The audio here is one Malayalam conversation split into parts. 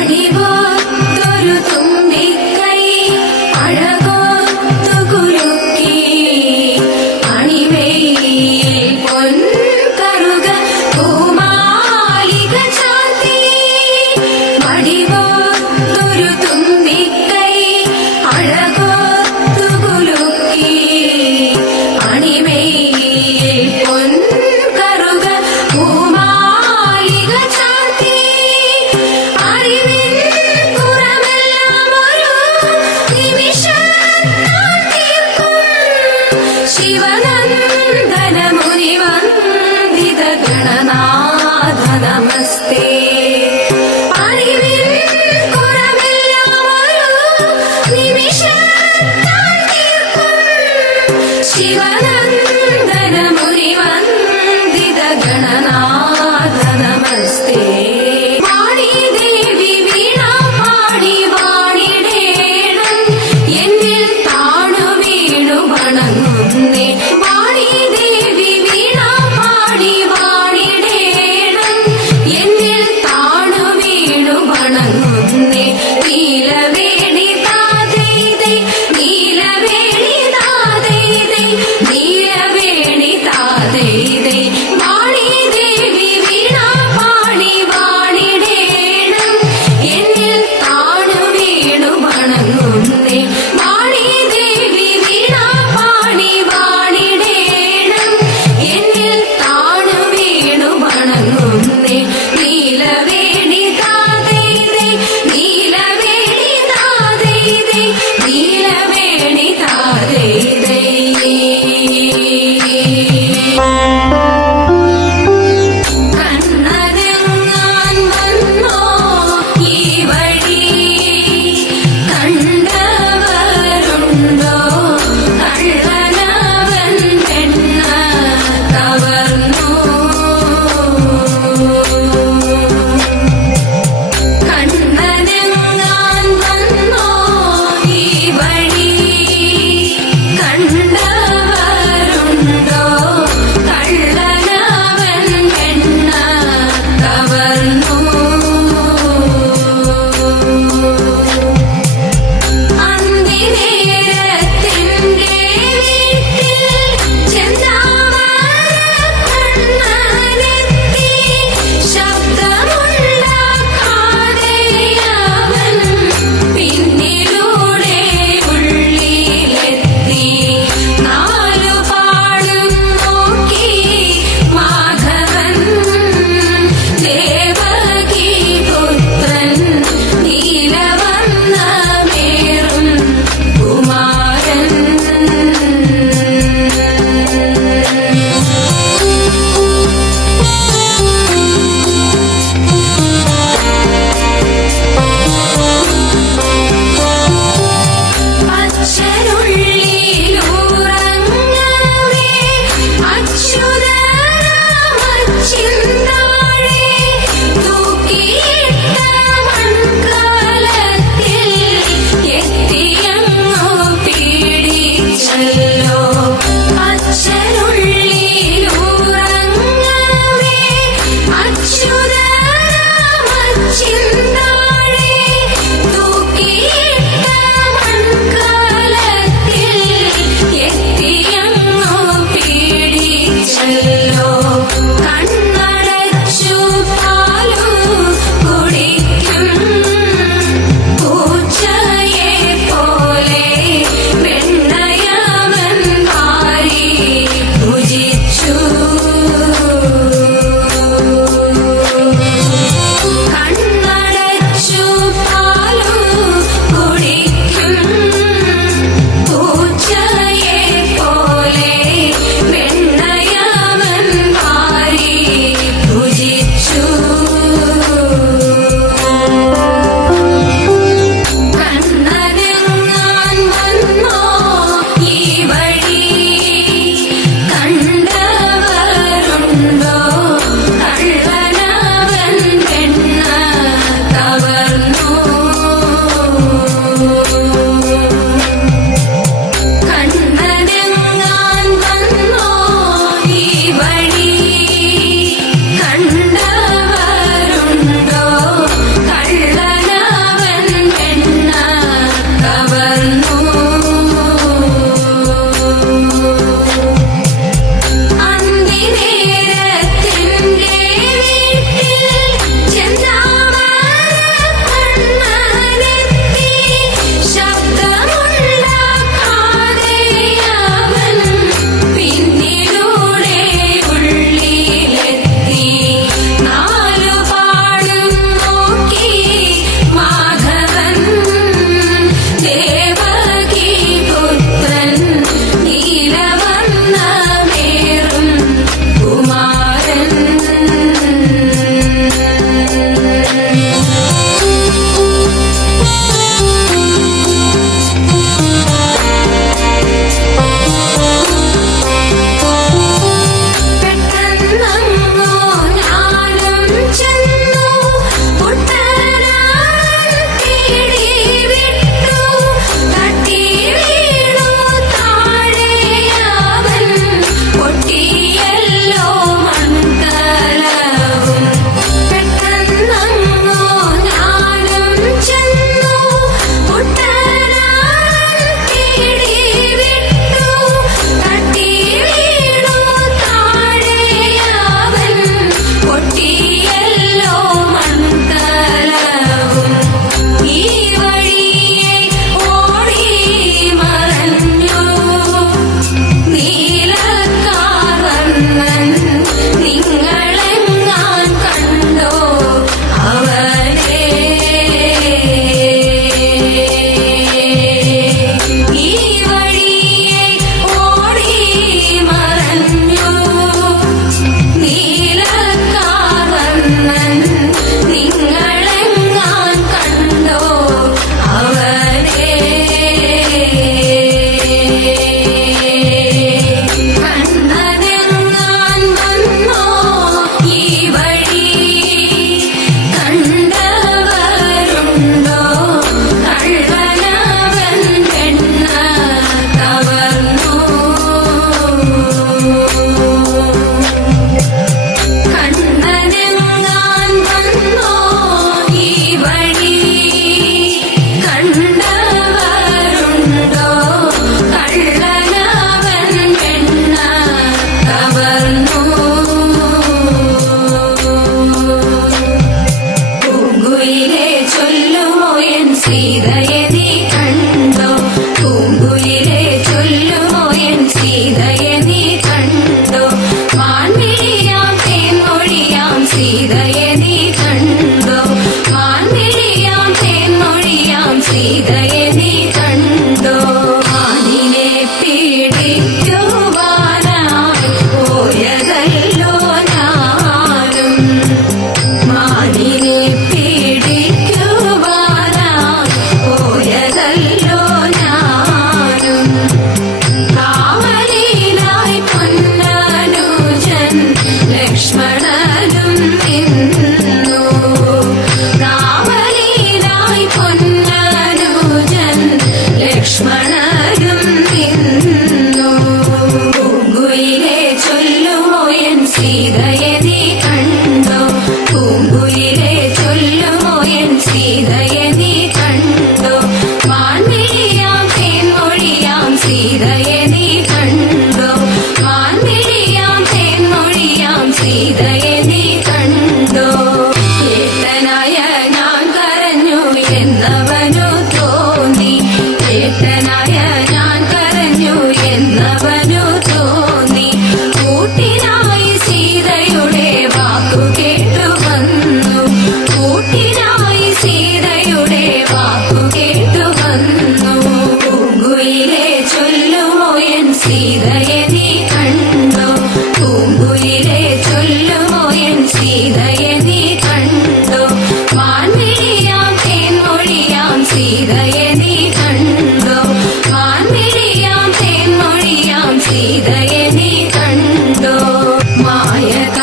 മടിപോത്തൊരു തുമ്പിക്കൈ അഴകോത്തു കുലുക്കി അണിമയിൽ പൊൻകറുക പൂമാലിക ചാർത്തി മടിപോത്തൊരു തുമ്പിക്കൈ അഴകോത്തു കുലുക്കി അണിമയിൽ പൊൻകറുക പൂമാലിക ചാർത്തി അറിവിൻ പുറമെല്ലാം ഒരു നിമിഷത്താൽ തീർക്കും ശിവനന്ദന മുനിവന്ദിത ഗണനാഥ നമസ്തേ അറിവിൻ പുറമെല്ലാം ഒരു നിമിഷത്താൽ തീർക്കും ശിവനന്ദന മുനിവന്ദിത ഗണനാഥ നമസ്തേ വാണി ദേവി വീണ പാടി വാണിടേണം എന്നിൽ താണു വീണു വണങ്ങുന്നേ വാണി ദേവി വീണ പാടി വാണിടേണം എന്നിൽ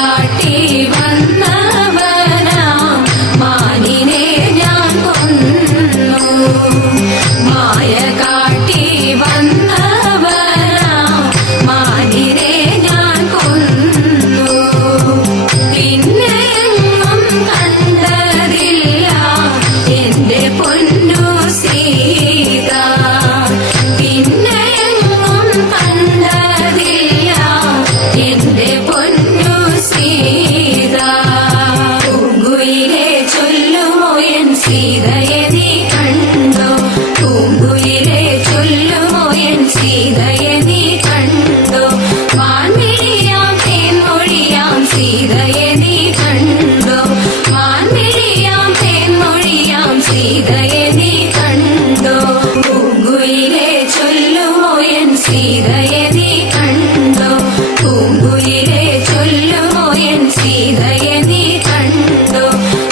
കാട്ടി വന്നവനാം മാനിനെ ഞാൻ കൊന്നു. മായ കാട്ടി വന്നവനാം മാനിനെ ഞാൻ കൊന്നു. പിന്നെയെങ്ങും കണ്ടതില്ല എന്റെ പൊന്നു സീത. പിന്നെയെങ്ങും കണ്ടതില്ല എന്റെ പൊന്നു സീത. പൂങ്കുയിലെ ചൊല്ലുമോ എൻ സീതയെ നീ കണ്ടോ? പൂങ്കുയിലെ ചൊല്ലുമോ എൻ സീതയെ നീ കണ്ടോ? മാൻമിഴിയാം തേൻമൊഴിയാം സീതയെ നീ കണ്ടോ? മാൻമിഴിയാം തേൻമൊഴിയാം സീതയെ നീ കണ്ടോ? പൂങ്കുയിലെ ചൊല്ലുമോ എൻ സീതയെ നീ കണ്ടോ? പൂങ്കുയിലെ ചൊല്ലുമോ എൻ സീതയെ നീ കണ്ടോ?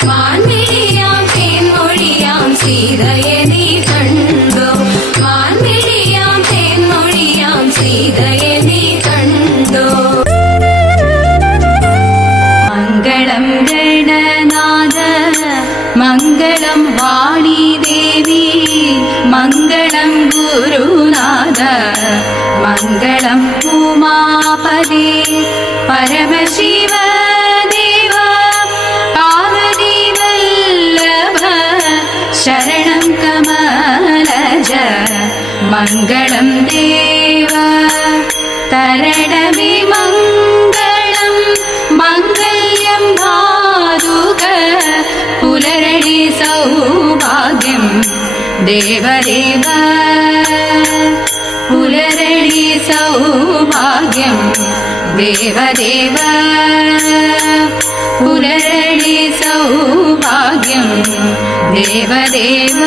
മാൻമിഴിയാം തേൻമൊഴിയാം സീതയെ നീ കണ്ടോ? മാൻമിഴിയാം തേൻമൊഴിയാം സീതയെ നീ കണ്ടോ? മംഗളം ഗണനാഥ മംഗളം വാണി ദേവി മംഗളം ഗുരുനാഥ മംഗളം ഉമാപദേ പരമശിവ ദേവ പാർവതി വല്ലഭ ശരണം കമലജ മംഗളം ദേവ തരണമേ മംഗളം മംഗല്യം ധാതുക പുലരണി സൗഭാഗ്യം ദേവദേവ പുലരണി സൗഭാഗ്യം ദേവദേവ പുലരണി സൗഭാഗ്യം ദേവദേവ